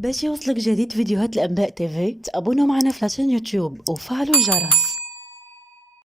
باش يوصلك جديد فيديوهات الأنباء تيفي تابونوا معنا في لاشين يوتيوب وفعلوا الجرس.